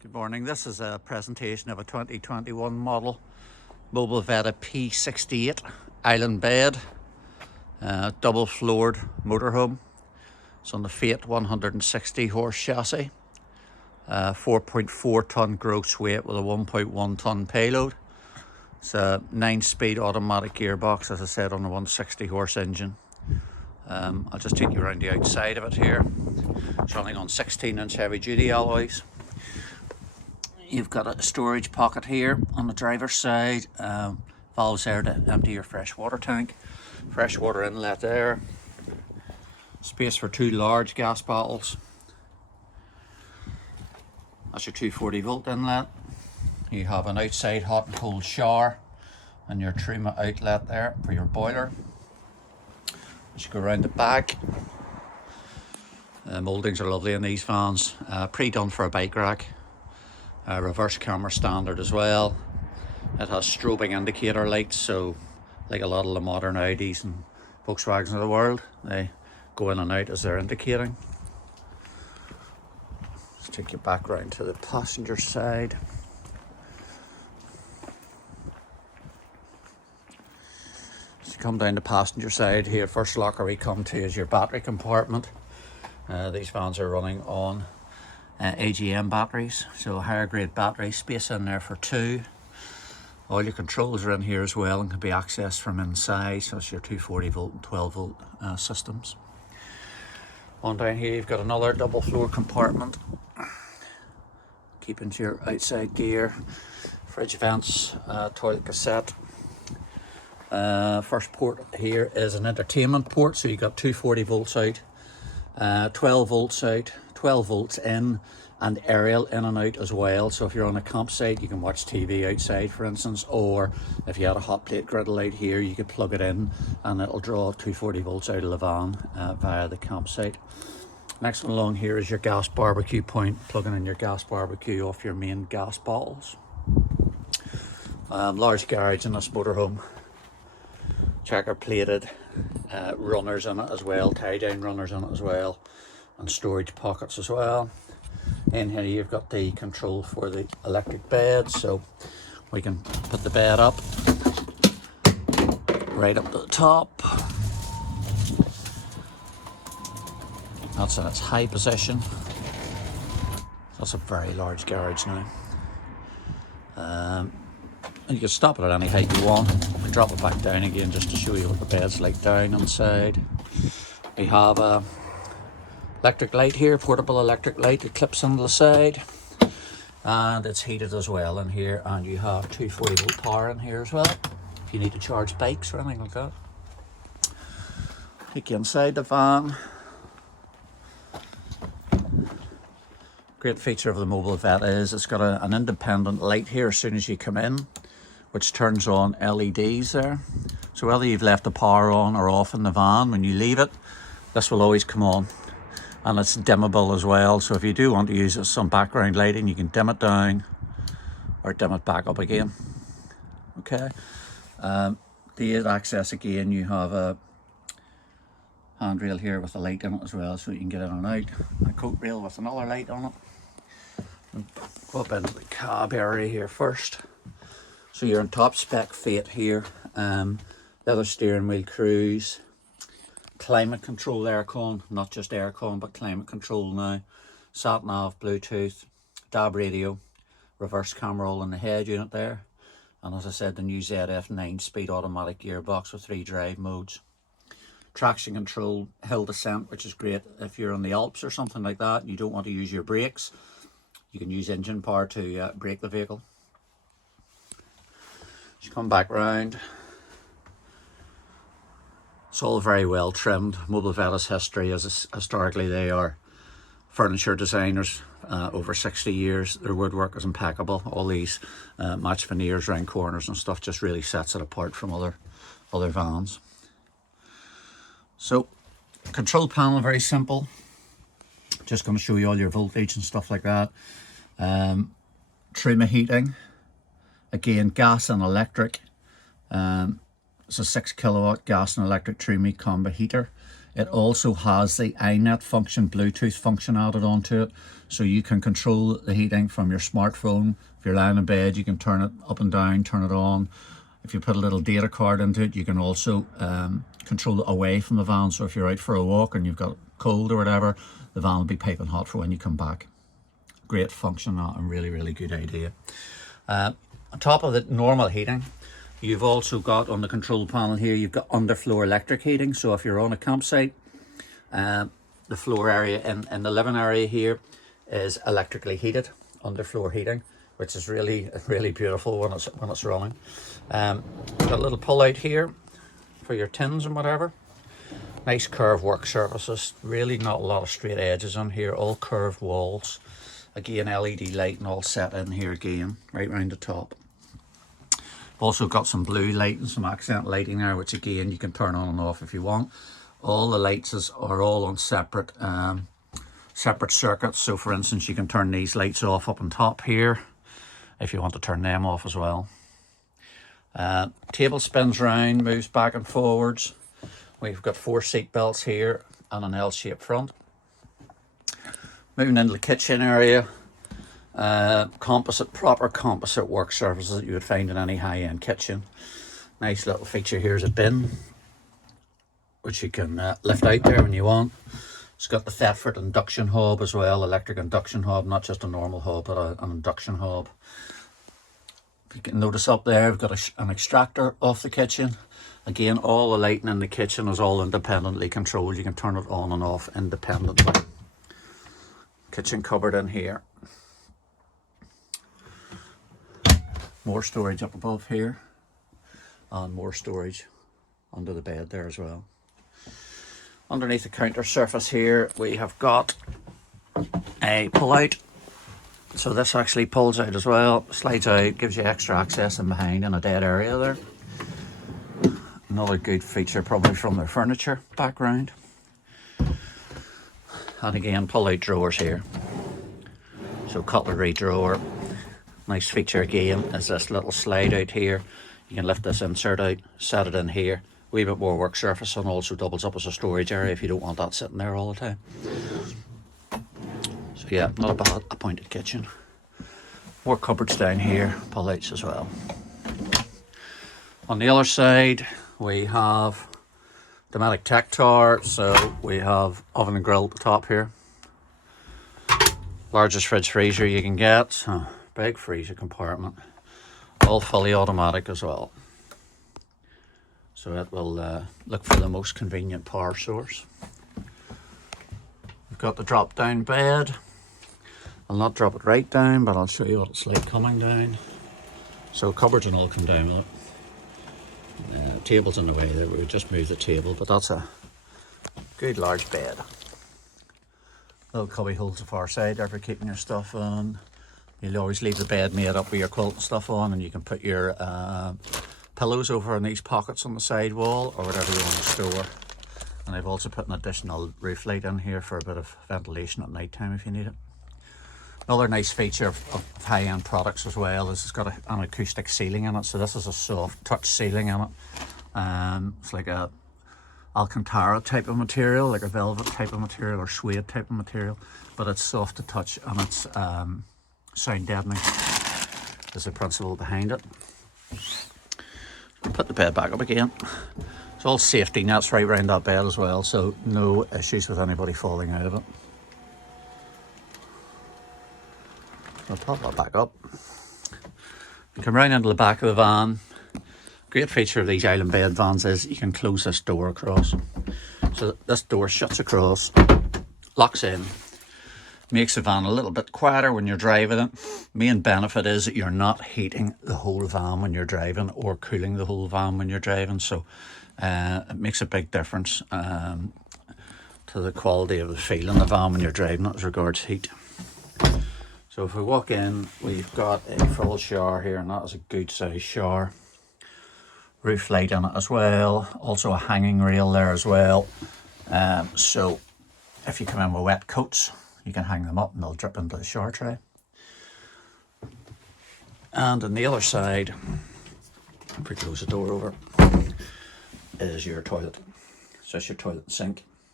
Good morning. This is a presentation of a 2021 model Mobilvetta P68 island bed, double floored motorhome. It's on the Fiat 160 horse chassis, 4.4 ton gross weight with a 1.1 ton payload. It's a 9-speed automatic gearbox, as I said, on a 160 horse engine. I'll just take you around the outside of it here. It's running on 16-inch heavy duty alloys. You've got a storage pocket here on the driver's side, valves there to empty your fresh water tank, fresh water inlet there, space for 2 large gas bottles. That's your 240 volt inlet. You have an outside hot and cold shower and your Trima outlet there for your boiler. As you go around the back, mouldings are lovely in these vans, pre-done for a bike rack. Reverse camera standard as well. It has strobing indicator lights, so like a lot of the modern Audis and Volkswagens of the world, they go in and out as they're indicating. Let's take you back round to the passenger side. So you come down the passenger side here, first locker we come to is your battery compartment. These vans are running on AGM batteries, so a higher grade battery, space in there for 2. All your controls are in here as well and can be accessed from inside, so it's your 240 volt and 12 volt systems. On down here you've got another double floor compartment, keeping to your outside gear, fridge vents, toilet cassette. First port here is an entertainment port, so you've got 240 volts out, 12 volts out, 12 volts in, and aerial in and out as well. So if you're on a campsite, you can watch TV outside, for instance, or if you had a hot plate griddle out here, you could plug it in and it'll draw 240 volts out of the van via the campsite. Next one along here is your gas barbecue point, plugging in your gas barbecue off your main gas bottles. Large garage in this motorhome, checker plated, runners in it as well, tie down runners in it as well, and storage pockets as well. In here you've got the control for the electric bed, so we can put the bed up right up to the top. That's in its high position. That's a very large garage now. And you can stop it at any height you want and drop it back down again just to show you what the bed's like down inside. We have a electric light here, portable electric light that clips onto the side, and it's heated as well in here, and you have 240 volt power in here as well if you need to charge bikes or anything like that. Take you inside the van. Great feature of the Mobilvetta is it's got an independent light here as soon as you come in, which turns on LEDs there. So whether you've left the power on or off in the van, when you leave it, this will always come on. And it's dimmable as well, so if you do want to use it as some background lighting, you can dim it down or dim it back up again. Okay. To aid access again, you have a handrail here with a light in it as well, so you can get in and out. A coat rail with another light on it. And go up into the cab area here first. So you're in top spec Fiat here. Leather steering wheel, cruise. Climate control aircon, not just aircon but climate control now, sat nav, Bluetooth, DAB radio, reverse camera all in the head unit there, and as I said, the new ZF 9-speed automatic gearbox with 3 drive modes. Traction control, hill descent, which is great if you're on the Alps or something like that and you don't want to use your brakes. You can use engine power to brake the vehicle. Just come back round. It's all very well trimmed. Mobilvetta's history is historically they are furniture designers, over 60 years. Their woodwork is impeccable. All these match veneers around corners and stuff just really sets it apart from other vans. So control panel, very simple. Just going to show you all your voltage and stuff like that. Trima heating, again gas and electric. It's a 6 kilowatt gas and electric Trima combi heater. It also has the iNet function, Bluetooth function added onto it, so you can control the heating from your smartphone. If you're lying in bed, you can turn it up and down, turn it on. If you put a little data card into it, you can also control it away from the van. So if you're out for a walk and you've got cold or whatever, the van will be piping hot for when you come back. Great function, and really, really good idea. On top of the normal heating, you've also got on the control panel here, you've got underfloor electric heating. So if you're on a campsite, the floor area in the living area here is electrically heated, underfloor heating, which is really, really beautiful when it's running. Got a little pull out here for your tins and whatever. Nice curved work surfaces, really not a lot of straight edges on here, all curved walls. Again, LED lighting all set in here again, right round the top. Also got some blue light and some accent lighting there, which again you can turn on and off if you want. All the lights are all on separate circuits. So for instance, you can turn these lights off up on top here if you want to turn them off as well. Table spins round, moves back and forwards. We've got 4 seat belts here and an L-shaped front. Moving into the kitchen area, proper composite work surfaces that you would find in any high-end kitchen. Nice little feature here is a bin, which you can lift out there when you want. It's got the Thetford induction hob as well, electric induction hob, not just a normal hob, but an induction hob. If you can notice up there, we've got an extractor off the kitchen. Again, all the lighting in the kitchen is all independently controlled. You can turn it on and off independently. Kitchen cupboard in here. More storage up above here. And more storage under the bed there as well. Underneath the counter surface here, we have got a pull out. So this actually pulls out as well, slides out, gives you extra access in behind in a dead area there. Another good feature probably from their furniture background. And again, pull out drawers here. So cutlery drawer. Nice feature again is this little slide out here. You can lift this insert out, set it in here. A wee bit more work surface, and also doubles up as a storage area if you don't want that sitting there all the time. So yeah, not a bad appointed kitchen. More cupboards down here, pull outs as well. On the other side, we have Dometic Tech Tower. So we have oven and grill at the top here. Largest fridge freezer you can get. So big freezer compartment. All fully automatic as well. So it will look for the most convenient power source. We've got the drop down bed. I'll not drop it right down, but I'll show you what it's like coming down. So cupboards and all come down with it. Table's in the way there, we would just move the table, but that's a good large bed. Little cubby holes the far side there for keeping your stuff on. You'll always leave the bed made up with your quilt and stuff on, and you can put your pillows over in these pockets on the side wall or whatever you want to store. And I've also put an additional roof light in here for a bit of ventilation at night time if you need it. Another nice feature of high-end products as well is it's got an acoustic ceiling in it. So this is a soft touch ceiling in it. It's like a Alcantara type of material, like a velvet type of material or suede type of material, but it's soft to touch and it's sound deadening is the principle behind it. Put the bed back up again. It's all safety nets right around that bed as well, so no issues with anybody falling out of it. I'll pop that back up. You come round into the back of the van. Great feature of these island bed vans is you can close this door across. So this door shuts across, locks in, makes the van a little bit quieter when you're driving it. Main benefit is that you're not heating the whole van when you're driving or cooling the whole van when you're driving. So it makes a big difference to the quality of the feel in the van when you're driving it as regards heat. So if we walk in, we've got a full shower here, and that is a good size shower. Roof light in it as well, also a hanging rail there as well. So if you come in with wet coats, you can hang them up and they'll drip into the shower tray. And on the other side, if we close the door over, is your toilet. So it's your toilet and sink.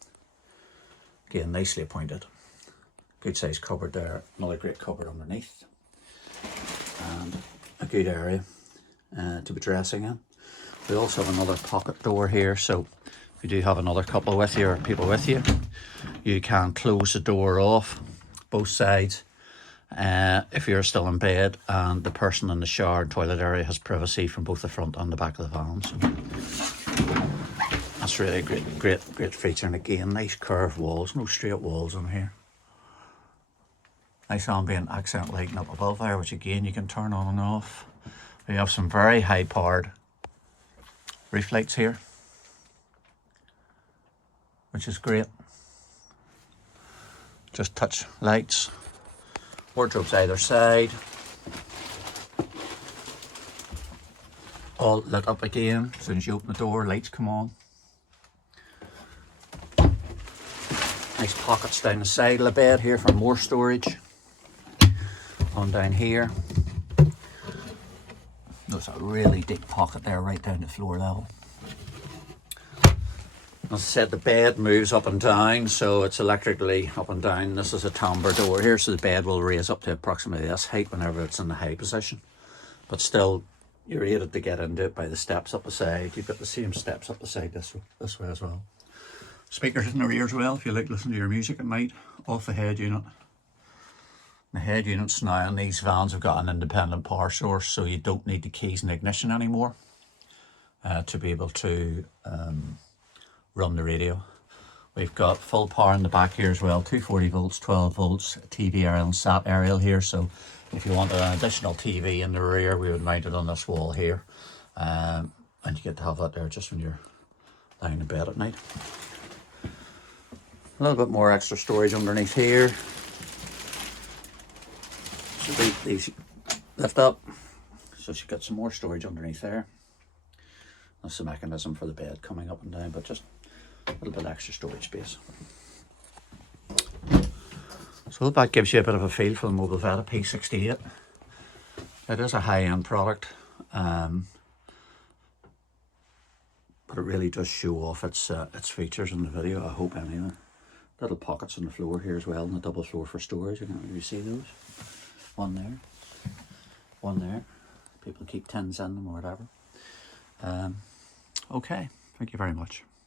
Again, nicely appointed. Good size cupboard there. Another great cupboard underneath. And a good area to be dressing in. We also have another pocket door here, so if you do have another couple with you or people with you, you can close the door off both sides if you're still in bed, and the person in the shower and toilet area has privacy from both the front and the back of the van. So that's really a great feature. And again, nice curved walls, no straight walls in here. Nice ambient accent lighting up above there, which again you can turn on and off. We have some very high powered roof lights here, which is great. Just touch lights. Wardrobes either side. All lit up again. As soon as you open the door, lights come on. Nice pockets down the side of the bed here for more storage. On down here. There's a really deep pocket there right down to floor level. As I said, the bed moves up and down, so it's electrically up and down. This is a timbre door here, so the bed will raise up to approximately this height whenever it's in the high position. But still, you're aided to get into it by the steps up the side. You've got the same steps up the side this way as well. Speakers in the rear as well, if you like listening to your music at night, off the head unit. The head units now on these vans have got an independent power source, so you don't need the keys in the ignition anymore to be able to run the radio. We've got full power in the back here as well, 240 volts, 12 volts, TV aerial and sat aerial here. So if you want an additional TV in the rear, we would mount it on this wall here. And you get to have that there just when you're lying in bed at night. A little bit more extra storage underneath here. So these lift up, so she's got some more storage underneath there. That's the mechanism for the bed coming up and down, but just a little bit extra storage space. So that gives you a bit of a feel for the Mobilvetta P68. It is a high-end product, but it really does show off its features in the video, I hope anyway. Little pockets on the floor here as well, and a double floor for storage. You can't really see those. One there, one there. People keep tins in them or whatever. Okay, thank you very much.